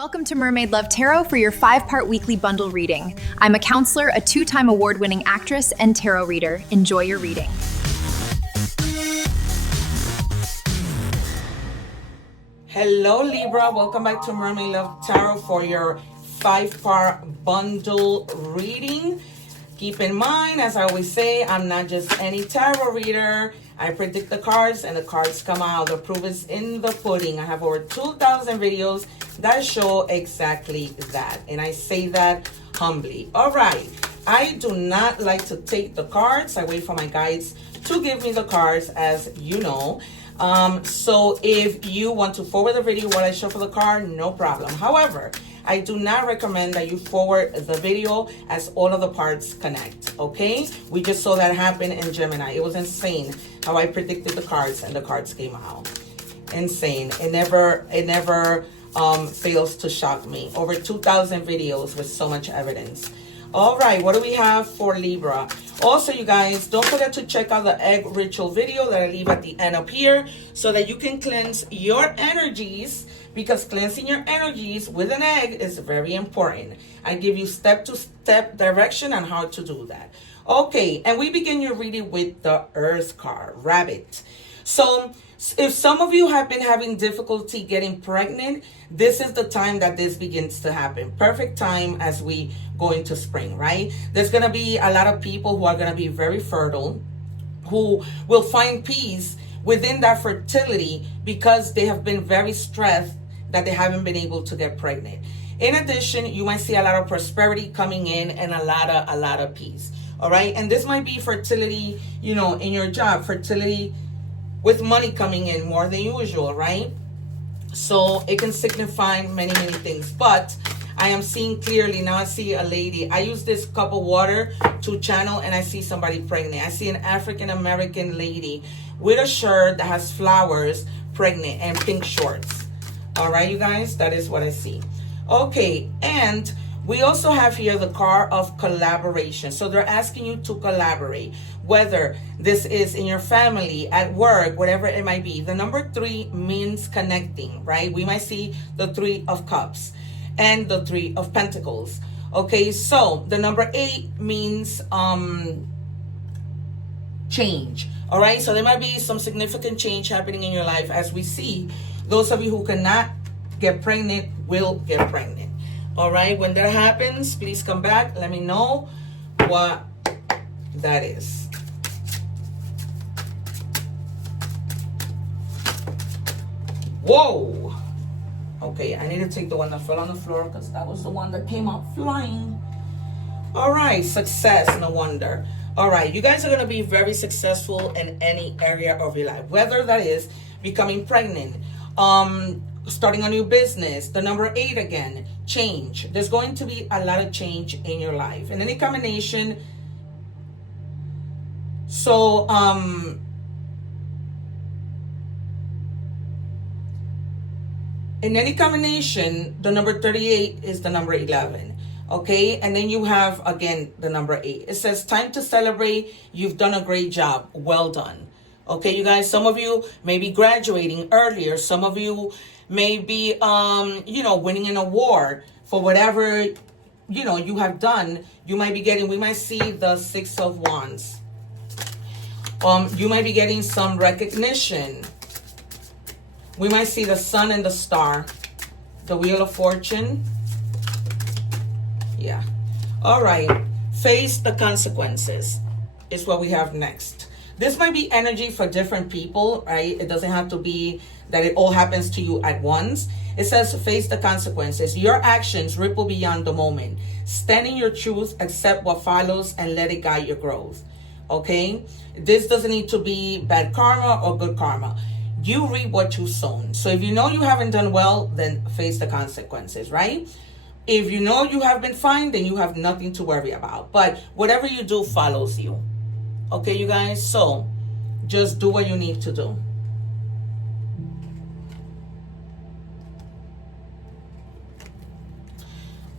Welcome to Mermaid Love Tarot for your 5-part weekly bundle reading. I'm a counselor, a 2-time award-winning actress, and tarot reader. Enjoy your reading. Hello Libra, welcome back to Mermaid Love Tarot for your 5-part bundle reading. Keep in mind, as I always say, I'm not just any tarot reader. I predict the cards and the cards come out. The proof is in the pudding. I have over 2,000 videos that show exactly that. And I say that humbly. All right. I do not like to take the cards. I wait for my guides to give me the cards, as you know. So if you want to forward the video while I shuffle the card, no problem. However, I do not recommend that you forward the video as all of the parts connect, okay? We just saw that happen in Gemini. It was insane how I predicted the cards and the cards came out. Insane. It never fails to shock me. Over 2,000 videos with so much evidence. All right, what do we have for Libra? Also, you guys, don't forget to check out the egg ritual video that I leave at the end up here so that you can cleanse your energies, because cleansing your energies with an egg is very important. I give you step-to-step direction on how to do that. Okay, and we begin your reading with the Earth card, Rabbit. So if some of you have been having difficulty getting pregnant, this is the time that this begins to happen. Perfect time as we go into spring, right? There's going to be a lot of people who are going to be very fertile, who will find peace within that fertility because they have been very stressed that they haven't been able to get pregnant. In addition, you might see a lot of prosperity coming in and a lot of peace. All right. And this might be fertility, you know, in your job, fertility with money coming in more than usual, right? So it can signify many things, but I am seeing clearly now. I see a lady. I use this cup of water to channel, and I see somebody pregnant. I see an African-American lady with a shirt that has flowers, pregnant, and pink shorts. All right, you guys, that is what I see. Okay, and we also have here the card of collaboration. So they're asking you to collaborate, whether this is in your family, at work, whatever it might be. The number 3 means connecting, right? We might see the 3 of Cups and the 3 of Pentacles. Okay, so the number 8 means change. All right, so there might be some significant change happening in your life. As we see, those of you who cannot get pregnant will get pregnant. All right, when that happens, please come back. Let me know what that is. Whoa. Okay, I need to take the one that fell on the floor because that was the one that came out flying. All right, success, no wonder. All right, you guys are going to be very successful in any area of your life, whether that is becoming pregnant, starting a new business, the number 8 again, change. There's going to be a lot of change in your life. And any combination, so in any combination, the number 38 is the number 11. Okay, and then you have again the number 8. It says time to celebrate. You've done a great job. Well done. Okay, you guys, some of you may be graduating earlier. Some of you may be, you know, winning an award for whatever, you know, you have done. You might be getting, we might see the 6 of Wands. You might be getting some recognition. We might see the Sun and the Star, the Wheel of Fortune. Yeah. All right. Face the consequences is what we have next. This might be energy for different people, right? It doesn't have to be that it all happens to you at once. It says face the consequences. Your actions ripple beyond the moment. Stand in your truth, accept what follows, and let it guide your growth. Okay? This doesn't need to be bad karma or good karma. You reap what you sown. So if you know you haven't done well, then face the consequences, right? If you know you have been fine, then you have nothing to worry about. But whatever you do follows you. Okay, you guys? So just do what you need to do.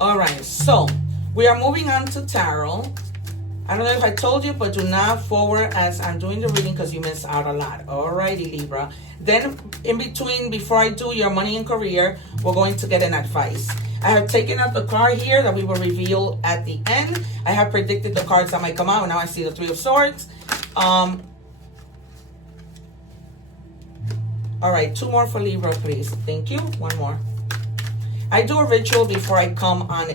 All right, so we are moving on to tarot. I don't know if I told you, but do not forward as I'm doing the reading because you miss out a lot. Alrighty, Libra. Then in between, before I do your money and career, we're going to get an advice. I have taken out the card here that we will reveal at the end. I have predicted the cards that might come out, and now I see the Three of Swords. All right, 2 more for Libra, please. Thank you. 1 more. I do a ritual before I come on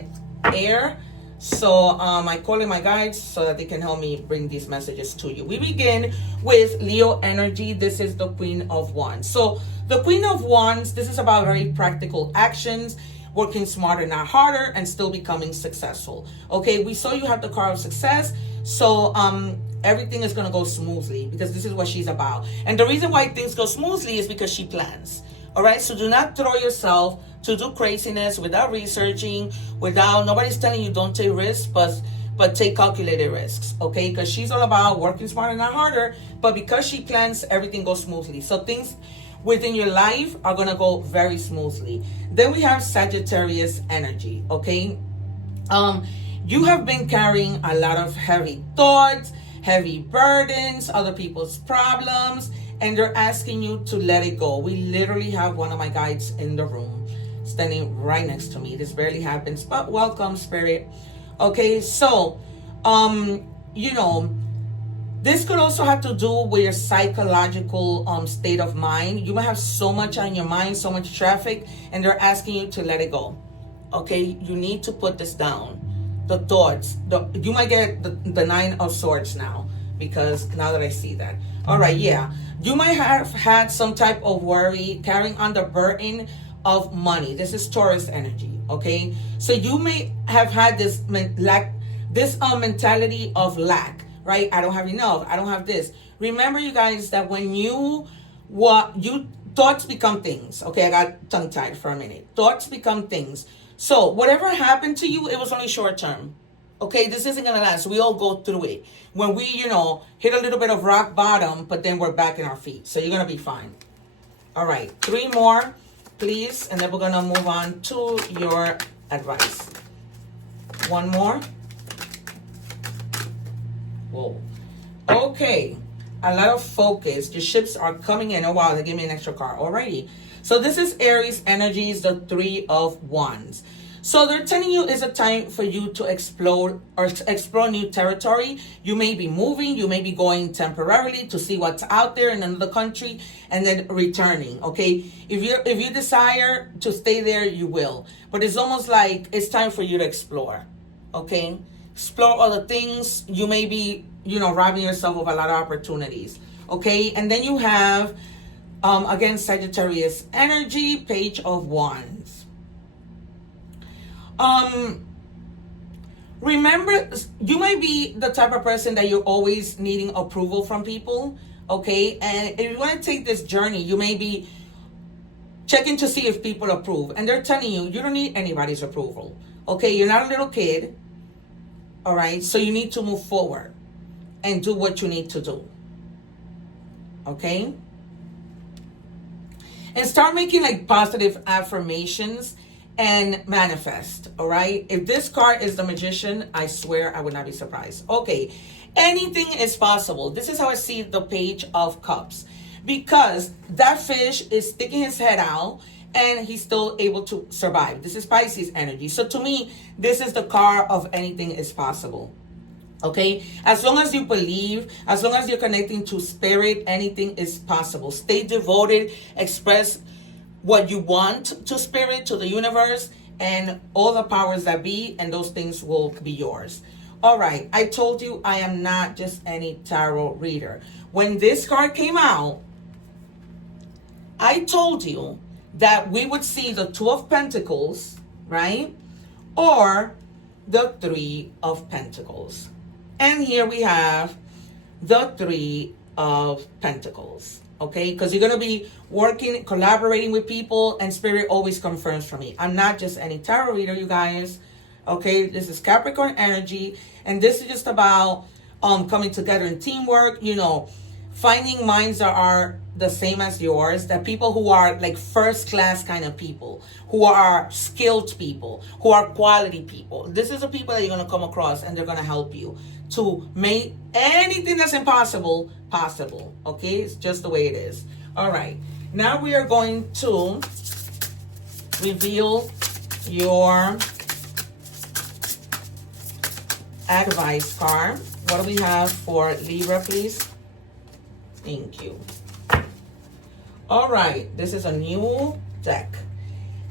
air. So I call in my guides so that they can help me bring these messages to you. We begin with Leo energy. This is the Queen of Wands. So the Queen of Wands, this is about very practical actions, working smarter, not harder, and still becoming successful. Okay, we saw you have the card of success. So everything is going to go smoothly because this is what she's about. And the reason why things go smoothly is because she plans. All right, so do not throw yourself to do craziness without researching, nobody's telling you don't take risks, but take calculated risks, okay? Because she's all about working smarter, not harder, but because she plans, everything goes smoothly. So things within your life are gonna go very smoothly. Then we have Sagittarius energy, okay? You have been carrying a lot of heavy thoughts, heavy burdens, other people's problems, and they're asking you to let it go. We literally have one of my guides in the room standing right next to me. This barely happens, but welcome, Spirit. Okay, so you know, this could also have to do with your psychological state of mind. You might have so much on your mind, so much traffic, and they're asking you to let it go. Okay, you need to put this down. The thoughts, you might get the 9 of Swords now, because now that I see that. All right, yeah, you might have had some type of worry, carrying on the burden of money. This is Taurus energy, okay? So you may have had this mentality of lack, right? I don't have enough. I don't have this. Remember, you guys, that when thoughts become things. Okay, I got tongue-tied for a minute. Thoughts become things. So whatever happened to you, it was only short term. Okay, this isn't gonna last. We all go through it. When we, hit a little bit of rock bottom, but then we're back in our feet. So you're gonna be fine. All right, 3 more, please, and then we're gonna move on to your advice. 1 more. Whoa. Okay, a lot of focus. Your ships are coming in. Oh wow, they gave me an extra card already. So this is Aries energies, the 3 of Wands. So they're telling you it's a time for you to explore new territory. You may be moving, you may be going temporarily to see what's out there in another country and then returning, okay? If you desire to stay there, you will. But it's almost like it's time for you to explore, okay? Explore other things. You may be, robbing yourself of a lot of opportunities, okay? And then you have, again, Sagittarius energy, Page of Wands. Remember, you might be the type of person that you're always needing approval from people, okay? And if you want to take this journey, you may be checking to see if people approve. And they're telling you, you don't need anybody's approval, okay? You're not a little kid, all right? So you need to move forward and do what you need to do, okay? And start making like positive affirmations and manifest, all right? If this card is the Magician, I swear I would not be surprised. Okay, anything is possible. This is how I see the Page of Cups, because that fish is sticking his head out and he's still able to survive. This is Pisces energy. So to me, this is the card of anything is possible. Okay, as long as you believe, as long as you're connecting to spirit, anything is possible. Stay devoted, express what you want to spirit, to the universe, and all the powers that be, and those things will be yours. All right, I told you I am not just any tarot reader. When this card came out, I told you that we would see the 2 of Pentacles, right? Or the 3 of Pentacles. And here we have the 3 of Pentacles. Okay, because you're going to be working, collaborating with people, and spirit always confirms for me. I'm not just any tarot reader, you guys. Okay, this is Capricorn energy, and this is just about coming together in teamwork, finding minds that are the same as yours, that people who are like first class kind of people, who are skilled people, who are quality people. This is the people that you're going to come across, and they're going to help you to make anything that's impossible possible. Okay, it's just the way it is. All right, now we are going to reveal your advice card. What do we have for Libra, please? Thank you. All right, this is a new deck.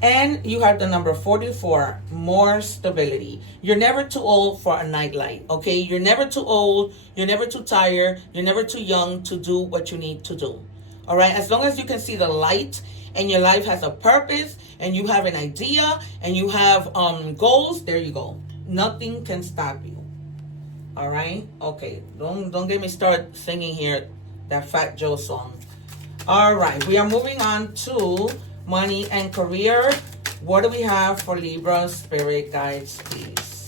And you have the number 44, more stability. You're never too old for a nightlight, okay? You're never too old, you're never too tired, you're never too young to do what you need to do. All right, as long as you can see the light and your life has a purpose and you have an idea and you have goals, there you go. Nothing can stop you. All right, okay, don't get me started singing here that Fat Joe song. All right, we are moving on to money and career. What do we have for Libra spirit guides, please?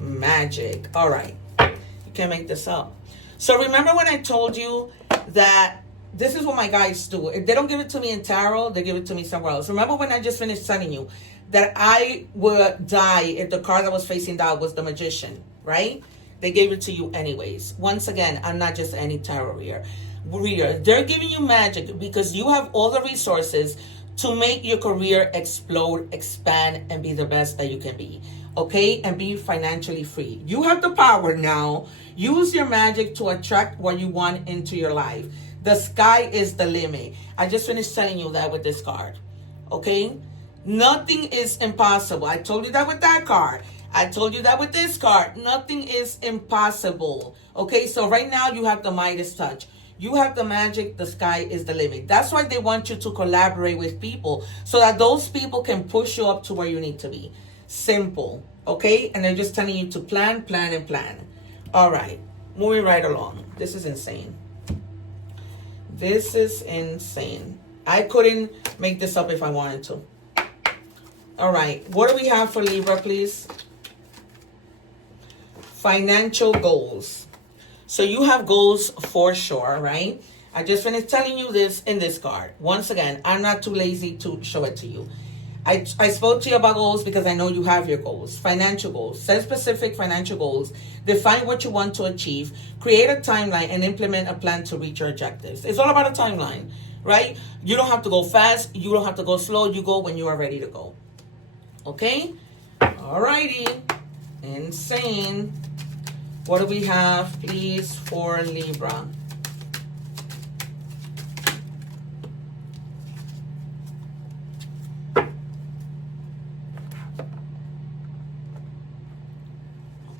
Magic. All right, you can't make this up. So remember when I told you that this is what my guides do? If they don't give it to me in tarot, they give it to me somewhere else. Remember when I just finished telling you that I would die if the card that was facing down was the Magician, right? They gave it to you anyways. Once again, I'm not just any tarot reader. They're giving you magic because you have all the resources to make your career explode, expand, and be the best that you can be. Okay? And be financially free. You have the power now. Use your magic to attract what you want into your life. The sky is the limit. I just finished telling you that with this card. Okay? Nothing is impossible. I told you that with that card. I told you that with this card. Nothing is impossible. Okay? So right now you have the Midas touch. You have the magic, the sky is the limit. That's why they want you to collaborate with people so that those people can push you up to where you need to be. Simple, okay? And they're just telling you to plan, plan, and plan. All right, moving right along. This is insane. This is insane. I couldn't make this up if I wanted to. All right, what do we have for Libra, please? Financial goals. So you have goals for sure, right? I just finished telling you this in this card. Once again, I'm not too lazy to show it to you. I spoke to you about goals because I know you have your goals. Financial goals. Set specific financial goals. Define what you want to achieve. Create a timeline and implement a plan to reach your objectives. It's all about a timeline, right? You don't have to go fast. You don't have to go slow. You go when you are ready to go. Okay? Alrighty. Insane. What do we have, please, for Libra?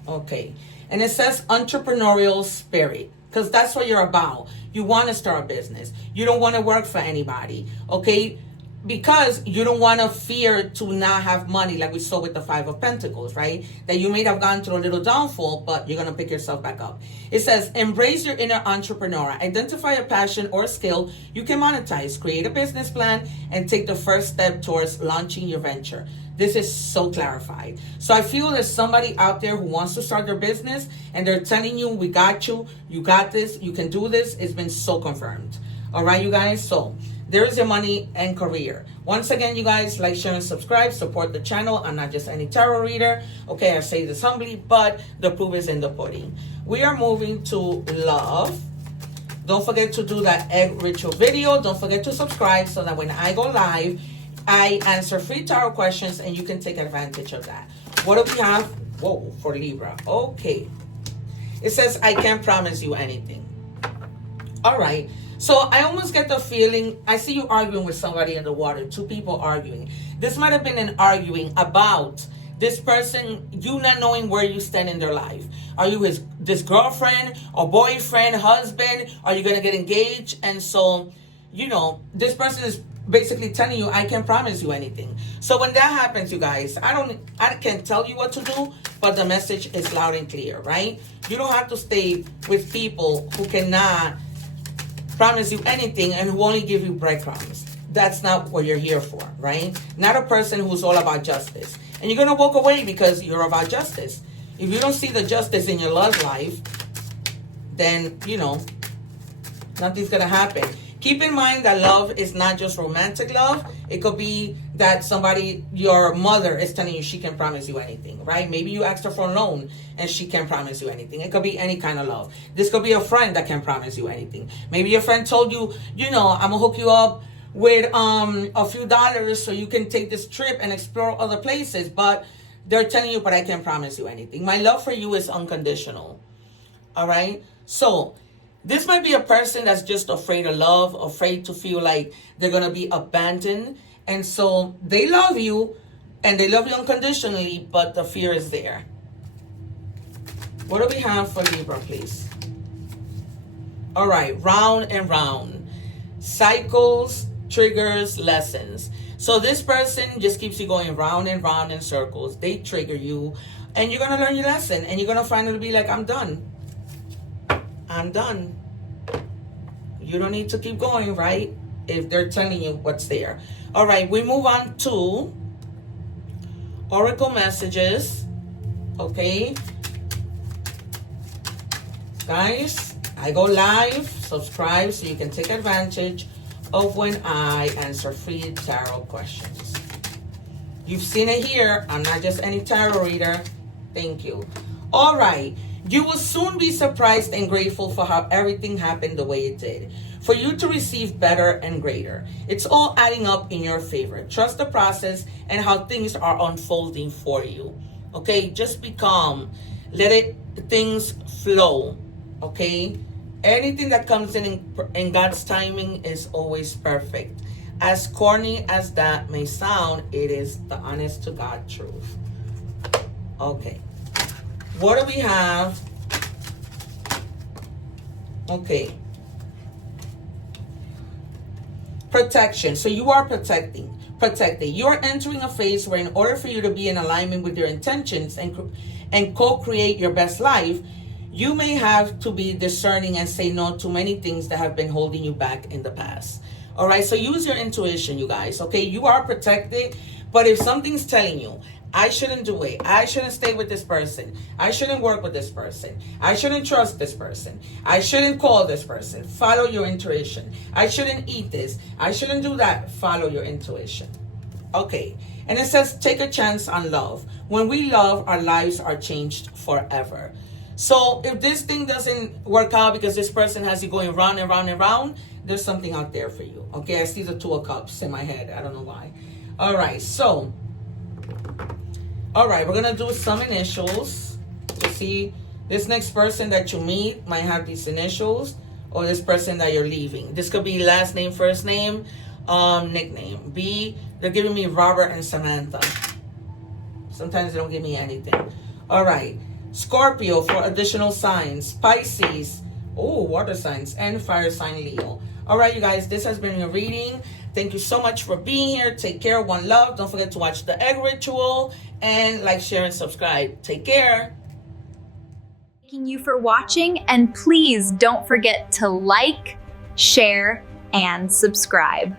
Okay. And it says entrepreneurial spirit, because that's what you're about. You want to start a business. You don't want to work for anybody, okay? Because you don't want to fear to not have money like we saw with the Five of Pentacles, right? That you may have gone through a little downfall, but you're going to pick yourself back up. It says, embrace your inner entrepreneur. Identify a passion or skill you can monetize. Create a business plan and take the first step towards launching your venture. This is so clarified. So I feel there's somebody out there who wants to start their business and they're telling you, we got you, you got this, you can do this. It's been so confirmed. All right, you guys? So there is your money and career. Once again, you guys, like, share, and subscribe. Support the channel. I'm not just any tarot reader. Okay, I say this humbly, but the proof is in the pudding. We are moving to love. Don't forget to do that egg ritual video. Don't forget to subscribe so that when I go live, I answer free tarot questions and you can take advantage of that. What do we have? Whoa, for Libra. Okay. It says, I can't promise you anything. All right. So I almost get the feeling, I see you arguing with somebody in the water, two people arguing. This might have been an arguing about this person, you not knowing where you stand in their life. Are you this girlfriend or boyfriend, husband? Are you going to get engaged? And so, you know, this person is basically telling you, I can't promise you anything. So when that happens, you guys, I can't tell you what to do, but the message is loud and clear, right? You don't have to stay with people who cannot promise you anything and who only give you breadcrumbs. That's not what you're here for, right? Not a person who's all about justice. And you're going to walk away because you're about justice. If you don't see the justice in your love life, then, you know, nothing's going to happen. Keep in mind that love is not just romantic love. It could be that somebody, your mother, is telling you she can promise you anything, right? Maybe you asked her for a loan and she can't promise you anything. It could be any kind of love. This could be a friend that can promise you anything. Maybe your friend told you, you know, I'm going to hook you up with a few dollars so you can take this trip and explore other places, but they're telling you, but I can't promise you anything. My love for you is unconditional. All right? So this might be a person that's just afraid of love, afraid to feel like they're going to be abandoned. And so they love you and they love you unconditionally, but the fear is there. What do we have for Libra, please? All right, round and round. Cycles, triggers, lessons. So this person just keeps you going round and round in circles. They trigger you and you're going to learn your lesson and you're going to finally be like, I'm done. I'm done. You don't need to keep going, right? If they're telling you what's there. All right, we move on to Oracle messages. Okay. Guys, I go live. Subscribe so you can take advantage of when I answer free tarot questions. You've seen it here. I'm not just any tarot reader. Thank you. All right. You will soon be surprised and grateful for how everything happened the way it did. For you to receive better and greater. It's all adding up in your favor. Trust the process and how things are unfolding for you. Okay? Just be calm. Let things flow. Okay? Anything that comes in God's timing is always perfect. As corny as that may sound, it is the honest to God truth. Okay. What do we have? Okay. Protection. So you are protected. You are entering a phase where in order for you to be in alignment with your intentions and co-create your best life, you may have to be discerning and say no to many things that have been holding you back in the past. All right, so use your intuition, you guys. Okay, you are protected, but if something's telling you, I shouldn't do it, I shouldn't stay with this person, I shouldn't work with this person, I shouldn't trust this person, I shouldn't call this person, follow your intuition. I shouldn't eat this, I shouldn't do that, follow your intuition. Okay, and it says take a chance on love. When we love, our lives are changed forever. So if this thing doesn't work out because this person has you going round and round and round, there's something out there for you. Okay, I see the Two of Cups in my head. I don't know why. All right, so, all right, we're going to do some initials to see this next person that you meet might have these initials, or this person that you're leaving. This could be last name, first name, nickname. B, they're giving me Robert and Samantha. Sometimes they don't give me anything. All right. Scorpio for additional signs. Pisces, water signs, and fire sign Leo. All right, you guys, this has been your reading. Thank you so much for being here. Take care. One love. Don't forget to watch the egg ritual and like, share, and subscribe. Take care. Thanking you for watching, and please don't forget to like, share, and subscribe.